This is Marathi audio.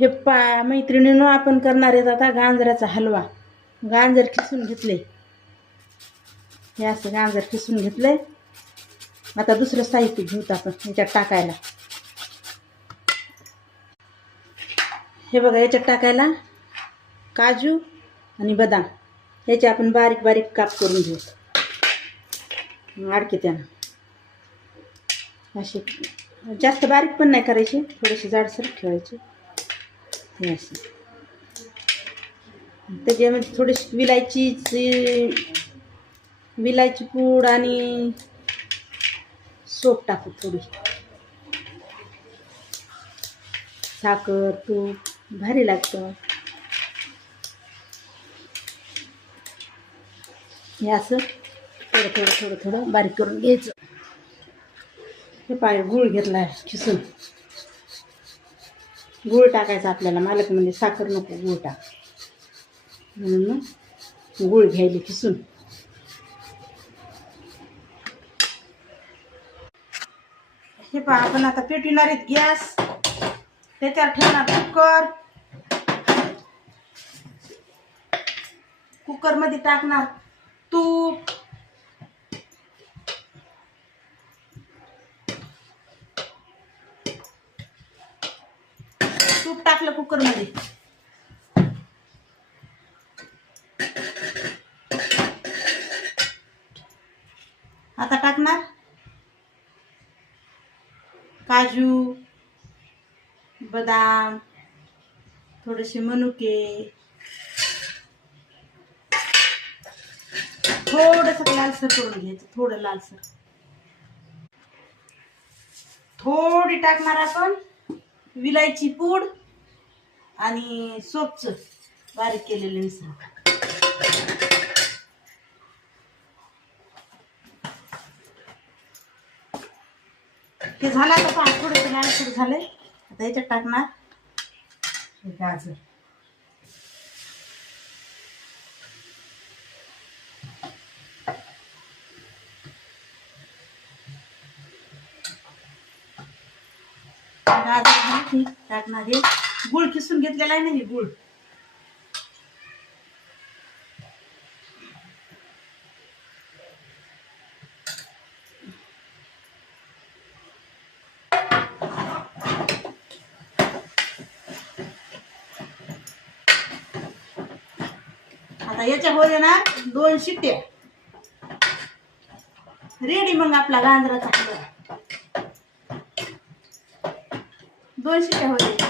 हे मैत्रिणीनं आपण करणार आहेत आता गाजराचा हलवा. गाजर किसून घेतले, हे असं गाजर किसून घेतले. आता दुसरं साहित्य घेऊत आपण याच्यात टाकायला. हे बघा, याच्यात टाकायला काजू आणि बदाम. याचे आपण बारीक बारीक काप करून घेऊ. अडके त्यानं असे, जास्त बारीक पण नाही करायचे, थोडेसे जाडसर ठेवायचे. हे असे त्याच्यामध्ये थोडीशी विलायची पूड आणि सोप टाकू, थोडी साखर, तूप, भारी लागतं. हे असं थोडं थोडं थोडं थोडं बारीक करून घ्यायचं. हे पाय गूळ घेतला आहे खिसून. गूळ टाकायचा आपल्याला. मालक म्हणजे साखर नको, गूळ टाक म्हणून गूळ घ्यायला खिसून. हे पहा, आपण आता पेटविणार आहेत गॅस. त्याच्यावर ठेवणार कुकरमध्ये टाकणार तूप. तूप टाकलं कुकरमध्ये. आता टाकणार काजू, बदाम, थोडेसे मनुके, थोडंसं लालसर करून घ्यायचं. थोडं लालसर. थोडी टाकणार आपण विलायची पूड आणि सोपचं बारीक केलेलं मिश्रण. हे झालं आता पहा, थोडंसं लालसर झालंय. आता याच्यात टाकणार गाजर. गाजर टाकणार. हे गुळ किसून घेतलेला आहे ना, हे गुळ. आता याच्या वर येणार 2 शिट्ट्या. रेडी मग आपला गाजराचा हलवा. 2 शिट्ट्या होते.